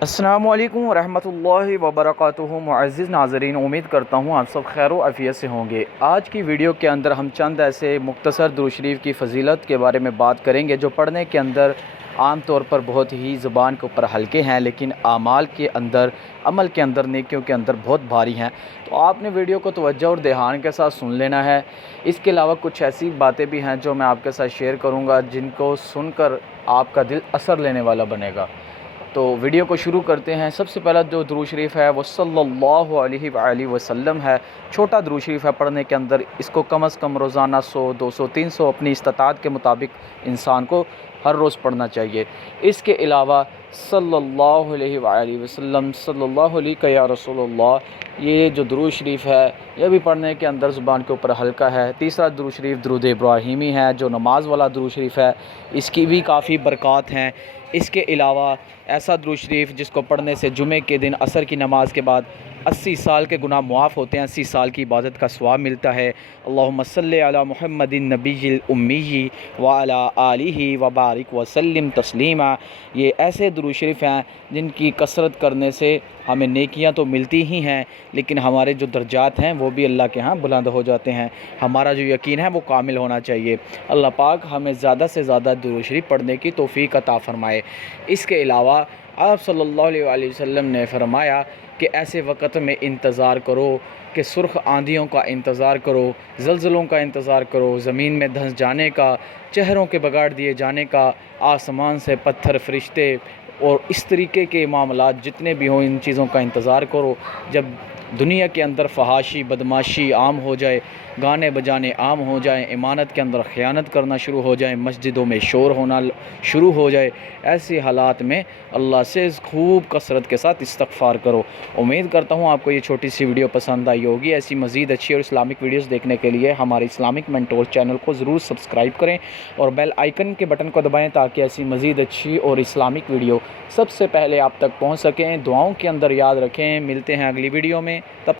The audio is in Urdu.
السلام علیکم ورحمۃ اللہ وبرکاتہ۔ معزز ناظرین، امید کرتا ہوں آپ سب خیر و عافیت سے ہوں گے۔ آج کی ویڈیو کے اندر ہم چند ایسے مختصر درود شریف کی فضیلت کے بارے میں بات کریں گے جو پڑھنے کے اندر عام طور پر بہت ہی زبان کے اوپر ہلکے ہیں، لیکن اعمال کے اندر، عمل کے اندر، نیکیوں کے اندر بہت بھاری ہیں۔ تو آپ نے ویڈیو کو توجہ اور دھیان کے ساتھ سن لینا ہے۔ اس کے علاوہ کچھ ایسی باتیں بھی ہیں جو میں آپ کے ساتھ شیئر کروں گا جن کو سن کر آپ کا دل اثر لینے والا بنے گا۔ تو ویڈیو کو شروع کرتے ہیں۔ سب سے پہلا جو درود شریف ہے وہ صلی اللہ علیہ وآلہ وسلم ہے۔ چھوٹا درود شریف ہے پڑھنے کے اندر، اس کو کم از کم روزانہ 100، 200، 300 اپنی استطاعت کے مطابق انسان کو ہر روز پڑھنا چاہیے۔ اس کے علاوہ صلی اللہ علیہ وآلہ وسلم، صلی اللہ علیہ یا رسول اللہ، یہ جو درود شریف ہے یہ بھی پڑھنے کے اندر زبان کے اوپر ہلکا ہے۔ تیسرا درود شریف درود ابراہیمی ہے جو نماز والا درود شریف ہے، اس کی بھی کافی برکات ہیں۔ اس کے علاوہ ایسا درود شریف جس کو پڑھنے سے جمعے کے دن عصر کی نماز کے بعد 80 سال کے گناہ معاف ہوتے ہیں، 80 سال کی عبادت کا ثواب ملتا ہے۔ اللہم صلی علی محمد النبی الامی وعلی آلہ وبارک وسلم تسلیما۔ یہ ایسے درود شریف ہیں جن کی کثرت کرنے سے ہمیں نیکیاں تو ملتی ہی ہیں، لیکن ہمارے جو درجات ہیں وہ بھی اللہ کے ہاں بلند ہو جاتے ہیں۔ ہمارا جو یقین ہے وہ کامل ہونا چاہیے۔ اللہ پاک ہمیں زیادہ سے زیادہ درود شریف پڑھنے کی توفیق عطا فرمائے۔ اس کے علاوہ آپ صلی اللہ علیہ وآلہ وسلم نے فرمایا کہ ایسے وقت میں انتظار کرو کہ سرخ آندھیوں کا انتظار کرو، زلزلوں کا انتظار کرو، زمین میں دھنس جانے کا، چہروں کے بگاڑ دیے جانے کا، آسمان سے پتھر فرشتے اور اس طریقے کے معاملات جتنے بھی ہوں ان چیزوں کا انتظار کرو۔ جب دنیا کے اندر فحاشی، بدماشی عام ہو جائے، گانے بجانے عام ہو جائیں، امانت کے اندر خیانت کرنا شروع ہو جائیں، مسجدوں میں شور ہونا شروع ہو جائے، ایسے حالات میں اللہ سے خوب کثرت کے ساتھ استغفار کرو۔ امید کرتا ہوں آپ کو یہ چھوٹی سی ویڈیو پسند آئی ہوگی۔ ایسی مزید اچھی اور اسلامک ویڈیوز دیکھنے کے لیے ہمارے اسلامک مینٹور چینل کو ضرور سبسکرائب کریں اور بیل آئیکن کے بٹن کو دبائیں تاکہ ایسی مزید اچھی اور اسلامک ویڈیو سب سے پہلے آپ تک پہنچ سکیں۔ دعاؤں کے اندر یاد رکھیں۔ ملتے ہیں اگلی ویڈیو میں، تب